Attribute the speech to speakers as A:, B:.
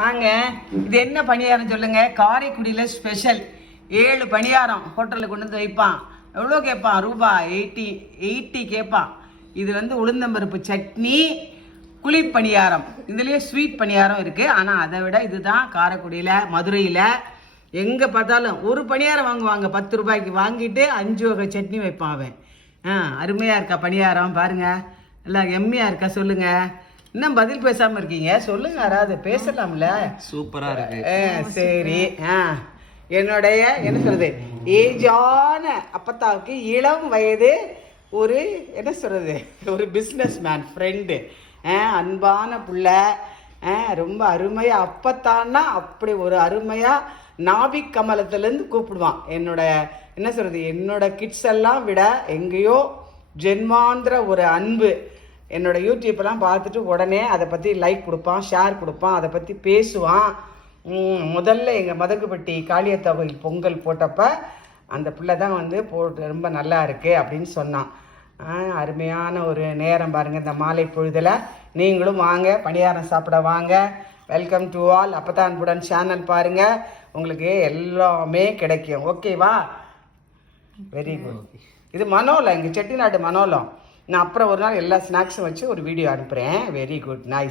A: வாங்க. இது என்ன பணியாரம் சொல்லுங்க? காரைக்குடியில் ஸ்பெஷல் ஏழு பணியாரம் ஹோட்டலில் கொண்டு வந்து வைப்பான். எவ்வளோ கேட்பான்? ரூபா எயிட்டி எயிட்டி கேட்பான். இது வந்து உளுந்தம்பருப்பு சட்னி குழி பணியாரம். இதுலேயே ஸ்வீட் பணியாரம் இருக்குது ஆனால் அதை விட இதுதான் காரைக்குடியில் மதுரையில். எங்கே பார்த்தாலும் ஒரு பணியாரம் வாங்குவாங்க. பத்து ரூபாய்க்கு வாங்கிட்டு அஞ்சு வகை சட்னி வைப்பான் அவன். ஆ அருமையாக இருக்கா பணியாரம்? பாருங்கள் நல்லா எம்மியாக இருக்கா சொல்லுங்கள் இன்னும் பதில் பேசாமல் இருக்கீங்க? சொல்லுங்க யாராவது பேசலாம்ல.
B: சூப்பரா இருக்கு.
A: சரி. ஆ என்னுடைய என்ன சொல்றது? ஏஜான அப்பத்தாவுக்கு இளம் வயது ஒரு என்ன சொல்றது? ஒரு பிஸ்னஸ் மேன் ஃப்ரெண்டு அன்பான புள்ள. ஆ, ரொம்ப அருமையா அப்பத்தான்னா அப்படி ஒரு அருமையா நாபிக் கமலத்திலேருந்து கூப்பிடுவான். என்னோட என்ன சொல்றது? என்னோட கிட்ஸ் எல்லாம் விட எங்கேயோ ஜென்மாந்திர ஒரு அன்பு. என்னோட யூடியூப்லாம் பார்த்துட்டு உடனே அதை பற்றி லைக் கொடுப்பான் ஷேர் கொடுப்பான் அதை பற்றி பேசுவான். முதல்ல எங்கள் மதகுப்பட்டி காளியத்தா கோயில் பொங்கல் போட்டப்ப அந்த பிள்ளை தான் வந்து போட்டு ரொம்ப நல்லா இருக்கு அப்படின்னு சொன்னான். அருமையான ஒரு நேரம் பாருங்கள் இந்த மாலை பொழுதில். நீங்களும் வாங்க பணியாரம் சாப்பிட வாங்க. வெல்கம் டு ஆல் அப்பதான் அன்புடன் சேனல் பாருங்கள் உங்களுக்கு எல்லாமே கிடைக்கும். ஓகேவா வெரி குட் இது மனோலம் இங்கே செட்டிநாடு மனோலம். நான் அப்புறம் ஒரு நாள் எல்லா ஸ்நாக்ஸும் வச்சு ஒரு வீடியோ அனுப்புகிறேன் வெரி குட் நைஸ்